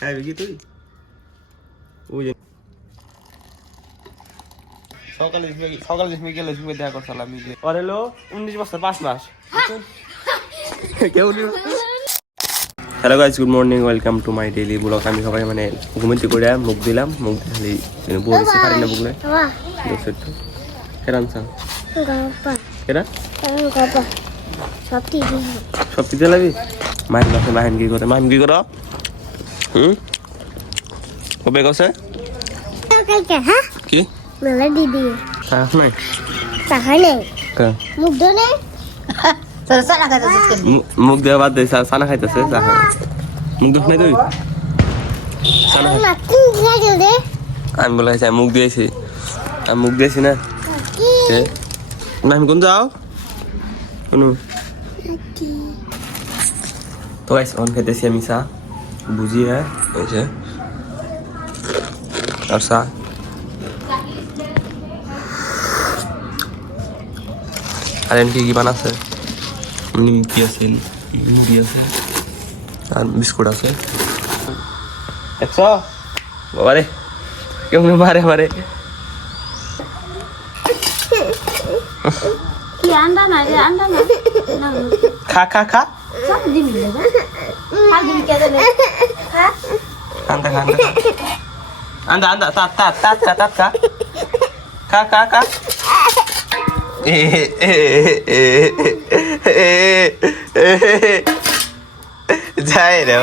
হ্যাঁ কি তুই ওই সকালে গেলে দেখা করছিলাম আর হলো 19 বছর 5 মাস কেউ hello guys good morning welcome to my daily blog আমি সবাই মানে ঘুমিতে করে মুখ দিলাম মুখ খালি বলছি পারি না বুকলে দোষের তো কেরান সাং কেরা সব দিতে লাগবি মাহিন আছে মাহিন কি করো কবে কছে কি মেলা দিদি নাই মুখ দেওয়া বাদ দে সানা খাইতেছে মুখ দেখ নাই তুই আমি বলে মুখ দিয়েছি আমি মুখ দিয়েছি না আমি কোন যাও কোন তো গাইস অন খাইতেছি আমি চা বুঝি হ্যাঁ ওইছে আর চা আর কি বানাচ্ছে নিমকি আছে মুড়ি আছে আর বিস্কুট আছে 100 বাবারে কেমন মারে মারে কি আন্ডা না খা খা খা সব দিবি না আর দিবি কে দেবে হ্যাঁ আন্ডা তা খা যাই রে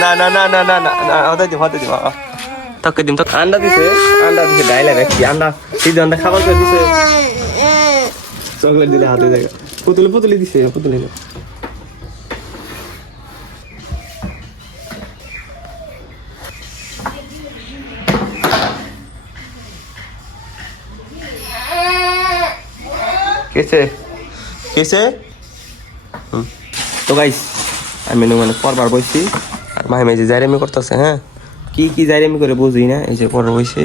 না হতে দিব তোকে দিম তো আন্ডা দিছে ডাইলা রাখছি আন্ডা সিদ্ধ আন্ডা খাবার করে দিছে চকলেট দিলে হাতে দেখা পুতুলি দিছে পুতুলি না কেসে তো গাইস আমি মানে পরবার বইছি আর মাহি যে জাইরেমি করতেছে হ্যাঁ কি জাইরেমি করে বুঝি না এই যে পরবার বইছে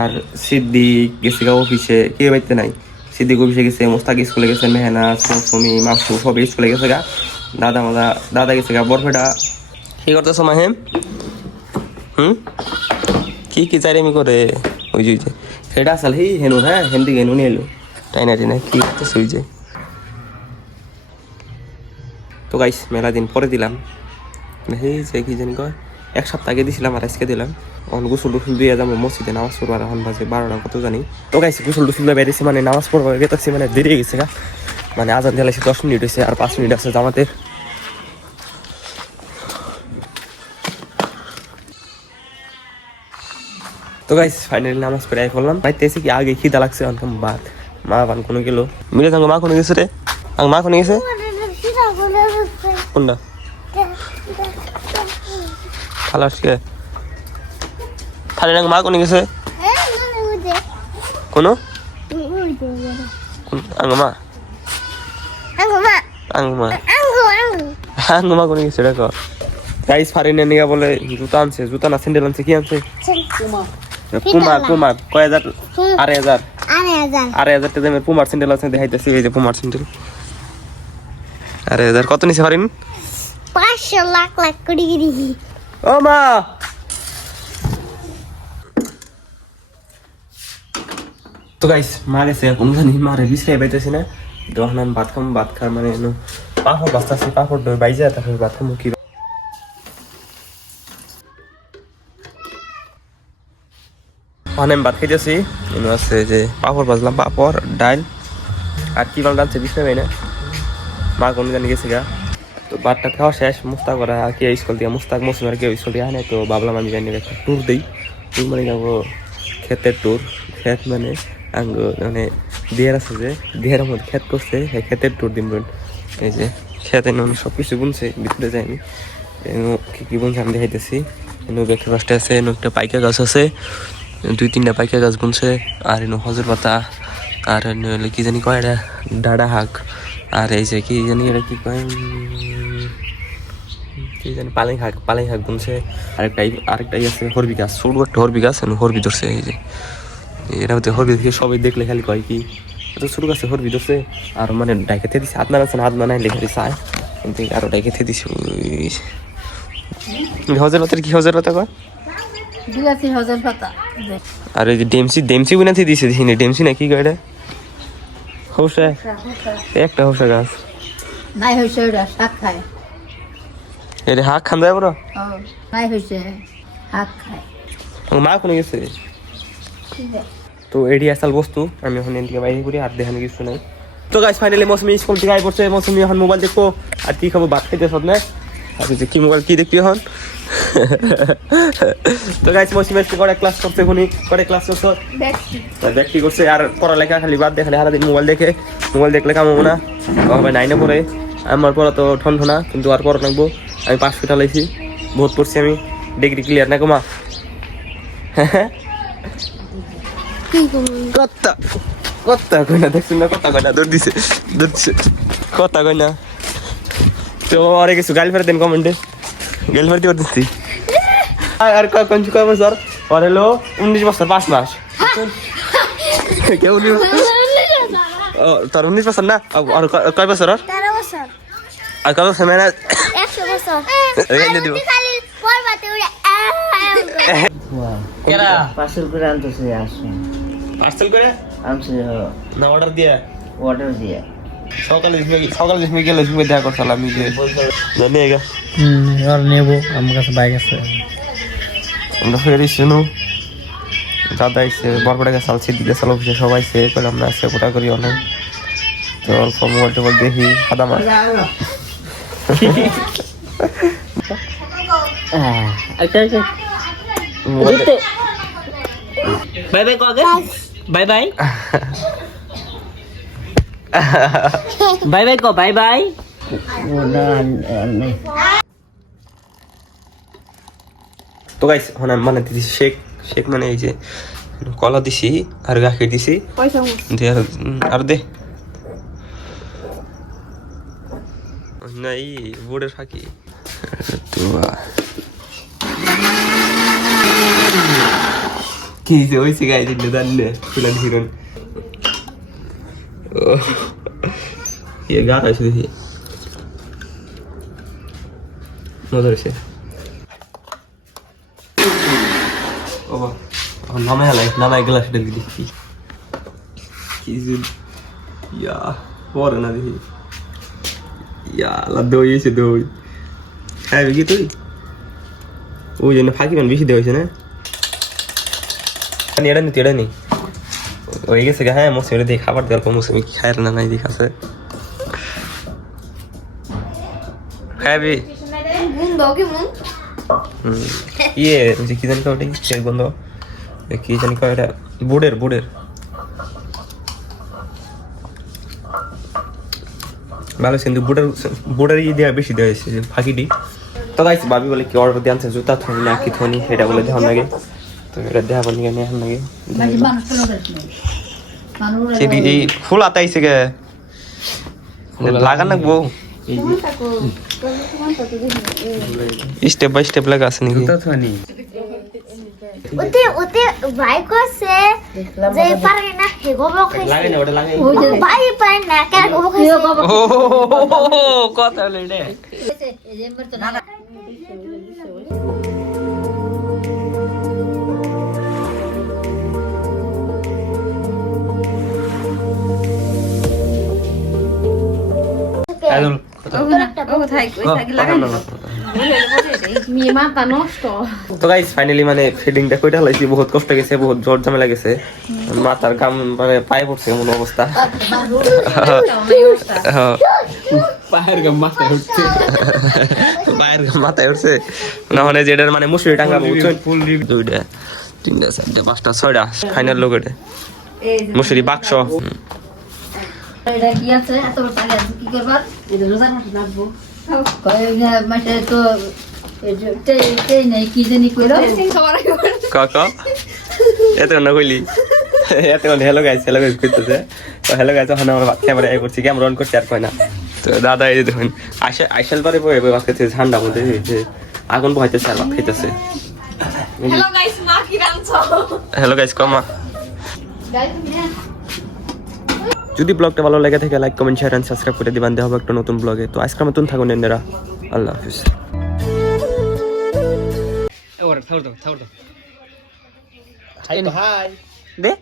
আর সিদ্দিক গেছে গা অফিসে কে বাইতে নাই সিদ্দিক অফিসে গেছে মোস্তাক স্কুলে গেছে মেহনা সুমি মাসু সব স্কুলে গেছে গা দাদা গেছে গা বরফেটা কি করতেছো মাহিম কি জাইরেমি করে ওই যে সেটা আসল হেনু হ্যাঁ হেন্দি হেনু নিয়ে এলো টাইনা কি করতেছে ওই যে তো গাইস মেলা দিন পরে দিলাম এই যে কি জানি কয় 1 সপ্তাহ আগে দিছিলাম আর আজকে দিলাম গোসল দিয়ে যাবো মসজিদে নামাজ পড়বার এখন বাজে 12টা কত জানি তো গাইস গোসল বেরিয়েছি মানে নামাজ পড়বার গেতেছি মানে দেরি গেছে গা মানে আজান দিলাইছে 10 মিনিট হয়েছে আর 5 মিনিট আছে জামাতের তো গাইস ফাইনালি নামাজ পড়ে আই করলাম বাইতে এসে কি আগে খিদা লাগছে অনকাম বাদ মা বান কোনো গেল মিলে সঙ্গে মা কোনো গেছে রে মা কোনো গেছে কোনটা খালাস কে খালি না মা কোনে গেছে কোনো আঙ্গুমা কোনে গেছে দেখো গাইস ফারিনে নিয়ে বলে জুতা আনছে জুতা না স্যান্ডেল আনছে কি আনছে পুমার কয় হাজার 8,000 টাকা পুমার স্যান্ডেল আছে দেখাইতেছি এই যে পুমার স্যান্ডেল 8,000 কত নিছে ফারিন 500 লাখ কোটি গিরি ও মা তো গাইস মা গেছে কোন জানি মারে বিছরাই বাইতেছি না তখন আমি ভাত খাম মানে পাপড় বাস্তাছি পাপড় দই বাইজা তারপর ভাত খাম কি ওখানে আমি ভাত খাইতেছি এনে আছে যে পাপড় ভাজলাম পাপড় ডাল আর কি বানাল আছে বিছরাই না মা কোন জানি গেছে গা তো ভাতটা খাওয়া শেষ মুস্তাক করা কে স্কুল দিয়ে মুস্তাক মৌসুম আর কেউ স্কুল দিয়ে আনে তো ভাবলাম আমি জানি একটা ট্যুর দিই ট্যুর মানে যাবো ক্ষেতের ট্যুর ক্ষেত মানে মানে দেহের আছে যে দেহের মধ্যে ক্ষেত করছে সেই ক্ষেতের ট্যুর দিন এই যে ক্ষেতে সব কিছু বুনছে ভিতরে যায়নি কি বুনছে আমি দেখাইতেছি ব্যাখ্যা গাছটা আছে একটা পাইকা গাছ আছে 2-3টা পাইকা গাছ বুনছে আর হজুর পাতা আর কি জানি কয় এটা ডাডা শাক আর এই যে কি জানি এটা কি কয় কি জানি পালেং শাক বুনছে আরেকটাই আছে হরবি গাছ ছোট একটা হরবি গাছ হরবি ধরছে এই যে এরা হরবি দেখে সবাই দেখলে খালি কয় কি তো শুরু কাছে হরবি দোষে আর মানে ডাইকেতে দিছে আদনান আছে না আদনান আইলে ঘরে চায় কিন্তু আরো ডাইকেতে দিছে হজের পাতার কি হজের পাতা কয় বিলাতি হজের পাতা আর এই যে ডেমসি বুনাতে দিছে দেখিনি ডেমসি না কি কয় এটা হোসা একটা হোসা গাছ নাই হইছে ওটা শাক খায় এটা হাক খান যায় বড় নাই হইছে শাক খায় মা কোনে গেছে তো এডি আসল বস্তু আমি এখন এদিকে বাইরে করি আর দেখানো কিছু নাই তো গাইস ফাইনালি মৌসুমি স্কুল থেকে আই পড়ছে মৌসুমি এখন মোবাইল দেখবো আর কি খাবো ভাত খাইতে সব না আর যে কি মোবাইল কি দেখবি এখন তো গাইস মৌসুমি আজকে করে ক্লাস করতে এখনই করে ক্লাস করছে ব্যক্তি করছে আর পড়ালেখা খালি বাদ দেখালে সারাদিন মোবাইল দেখলে কামাবো না হবে নাইনে পড়ে আমার পড়া তো ঠন্ড না কিন্তু আর পড়া লাগবো আমি 5 ফিট লাইছি বহুত পড়ছি আমি ডিগ্রি ক্লিয়ার না কমা কথা কথা কই না দেখছেন না কথা কই না দৌড় দিছে কথা কই না তো আরে কিছু গাল ফের দেন কমেন্টে গাল ফের দিয়ে দিছি আর কোন কয় বছর আর হলো 19 বছর 5 মাস কেউ নি তোর 19 বছর না আর কয় বছর 13 বছর আর কত সময় না 100 বছর এনে দিব খালি পড়বাতে উড়ে কেরা পার্সেল করে আনতেছে আসুন পার্সেল করে আনছে না অর্ডার দিয়ে অর্ডার দিয়ে সকালে তুমি গেলে তুমি দেখা করছাল আমি যে জানি এগা আর নেব আমার কাছে বাইক আছে আমরা ফেরি শুনো দাদা এসে বরপড়া গেছে আলছি দিকে চাল অফিসে সবাই সে করে আমরা এসে গোটা করি অনেক তো অল্প মোবাইল টোবাইল দেখি সাদা মাছ বাই বাই কগে বাই বাই বাই বাই কো বাই বাই তো গাইস হন মানে দিছি শেক মানে এই যে কলা দিছি আর গাখীর দিছি দে আর দে নাই বোর্ডের ফাঁকি তো কি যে হইছে গাইস দিন জানলে ফুলান হিরন ও ये गार আছে দেখি মজা হইছে ওবা নামাই গ্লাস ঢেলে দিচ্ছি কি যে ইয়া পরে না দেখি ইয়া দই এসে দই হ্যাঁ কি তুই ওই জন্য ফাঁকি মান বেশি দেওয়া হয়েছে না এটা নেই ওই গেছে হ্যাঁ মৌসুমি এটা দিয়ে খাবার দেওয়ার পর মৌসুমি কি খায় না নাই দেখাছে খাবি ইয়ে যে কি জানি ওটা শেষ বন্ধ কি জানি কয় এটা বোর্ডের ভালো কিন্তু বোর্ডের দেওয়া বেশি দেওয়া হয়েছে যে ফাঁকিটি তো গাইস ভাবি বলে কি অর্ডার দিয়ে আনছে জুতা থনি না কি থনি সেটা বলে দেখান লাগে তো এটা দেখাবার নিয়ে এখন লাগে এই ফুল আতাইছে গে লাগান লাগবো স্টেপ বাই স্টেপ লাগা আছে নাকি ওতে ভাই করছে যে পারে না হে গোবো খাইছে লাগে না ওটা লাগে ভাই পারে না কেন গোবো খাইছে ও কথা হলো রে তো গাইস ফাইনালি মানে ফিডিংটা কইটা হলাইছি বহুত কষ্ট গেছে বহুত জোর ঝামেলা গেছে মাথার কাম মানে পায়ে পড়ছে এমন অবস্থা পায়ের গাম মাথায় উঠছে না মানে যেটার মানে মুসুরি টাঙ্গা দুইটা তিনটা চারটা পাঁচটা ছয়টা ফাইনাল লোক এটা মুসুরি বাক্স এটা কি আছে এত বড় টাকা কি করবার এটা রোজা না রাখবো কয় মাসে তো এই নাই কি জানি কইলো কাকা এত না কইলি এত হ্যালো গাইস কইতেছে তো হ্যালো গাইস এখন আমরা ভাত খাবার এই করছি ক্যামেরা অন করছি আর কয় না তো দাদা এই দেখুন আইসাল পরে বই ভাত খেতে ঠান্ডা মধ্যে যে আগুন বহাইতেছে আর ভাত খাইতেছে হ্যালো গাইস মা কি রাঁধছো হ্যালো গাইস কমা যদি ব্লগটা ভালো লাগে থাকে like comment share and subscribe করে দিবেন। দেখা হবে একটা নতুন ব্লগে। তো আজকের মতন থাকুন এন্ডেরা, আল্লাহ হাফিজ। হাই দে